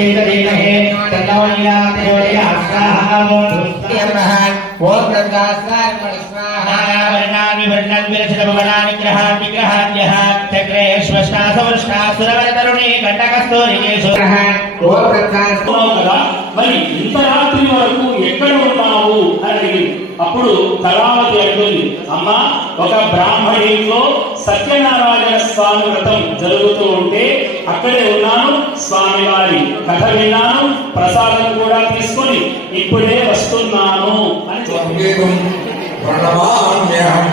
प्रचोदयामहे तन्नो नीलाभ्योदयात् स्वाहा ओम तद्गास्वाय स्वाहा वर्णानि वर्णानि विरचितभुवनानि ग्रहान् विग्रहान्यः चक्रे श्वष्टासवर्ष्टासुरवरतरुणे कंटकस्तोरिकेषु ओम तद्गास्वाय మరి ఇంత రాత్రి వరకు ఎక్కడ ఉన్నావు అని అడిగింది. అప్పుడు కళావతి అంటుంది, అమ్మా ఒక బ్రాహ్మణిలో సత్యనారాయణ స్వామి వ్రతం జరుగుతూ ఉంటే అక్కడే ఉన్నాను, స్వామి వారి కథ విన్నాను, ప్రసాదం కూడా తీసుకొని ఇప్పుడే వస్తున్నాను అని ప్రణమామ్యహం